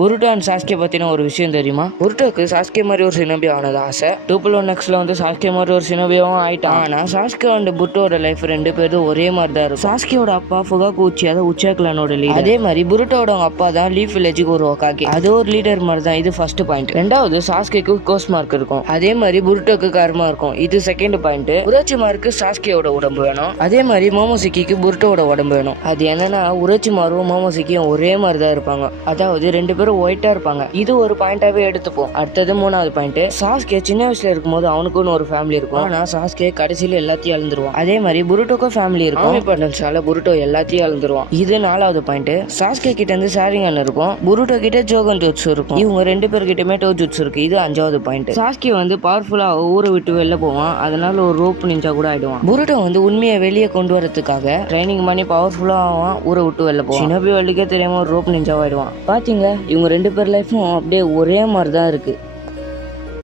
Boruto and Sasuke பத்தின ஒரு விஷயம் தெரியுமா? புருட்டோக்கு சாஸ்கே மாதிரி ஒரு சினோபியா ஆனது ஆசை. 2.1x வந்து சாஸ்கே மாதிரி ஒரு சினோபியாவும் ஆயிட்டான். ஆனா சாஸ்கே அண்ட் புருட்டோட லைஃப் ரெண்டு பேரும் ஒரே மாதிரி தான் இருக்கும். சாஸ்கேவோட அப்பா ஃபுகாகு உச்சியா உச்சா கிளானோட லீடர். அதே மாதிரி புருட்டோட அப்பா தான் லீஃப் வில்லேஜுக்கு ஒரு ஒகாகி. அது ஒரு லீடர் மாதிரி தான். இது ஃபர்ஸ்ட் பாயிண்ட். ரெண்டாவது சாஸ்கேக்கு கோஸ் மார்க் இருக்கும். அதே மாதிரி புருட்டோக்கு கர்மா இருக்கும். இது செகண்ட் பாயிண்ட். உரோச்சிமாருக்கு சாஸ்கேவோட உடம்பு வேணும். அதே மாதிரி மோமோசிக்கிக்கு புருட்டோட உடம்பு வேணும். அது என்னன்னா உரோச்சிமாரும் மோமோசிக்கியும் ஒரே மாதிரி தான் இருப்பாங்க. அதாவது ரெண்டு பேரும் ஒயிட்டா இருப்பாங்க. இது ஒரு பாயிண்டாவே எடுத்துப்போம். அடுத்தது மூணாவது பாயிண்ட். சாஸ்கே சின்ன வயசுல இருக்கும்போது அவனுக்குன்னு ஒரு ஃபேமிலி இருக்கும். ஆனா சாஸ்கே கடைசியில எல்லாத்தையும் அழுந்துருவான். அதே மாதிரி புருட்டோக்கும் ஃபேமிலி இருக்கும். இம்பார்ட்டன்ஸால புருட்டோ எல்லாத்தையும் அழுந்துருவான். இது நாலாவது பாயிண்ட். சாஸ்கே கிட்ட இருந்து சாரிங்கன் இருக்கும். புருட்டோ கிட்ட ஜோகன் ஜூட்சு இருக்கும். இவங்க ரெண்டு பேர்கிட்டமே டோஜுட்சு இருக்கு. இது அஞ்சாவது பாயிண்ட். சாஸ்கே வந்து பவர்ஃபுல்லா ஊரை விட்டு வெளில போவான். அதனால ஒரு ரோப் நிஞ்சா கூட ஆயிடுவான். புருட்டோ வந்து உண்மையை வெளியே கொண்டு வரதுக்காக ட்ரைனிங் பண்ணி பவர்ஃபுல்லா ஆவான். ஊரை விட்டு வெளில போவான். சினோபி வழிக்கே தெரியாம ஒரு ரோப் நிஞ்சா ஆயிடுவான். பாத்தீங்க, இவங்க ரெண்டு பேர் லைஃபும் அப்படியே ஒரே மாதிரி தான் இருக்கு.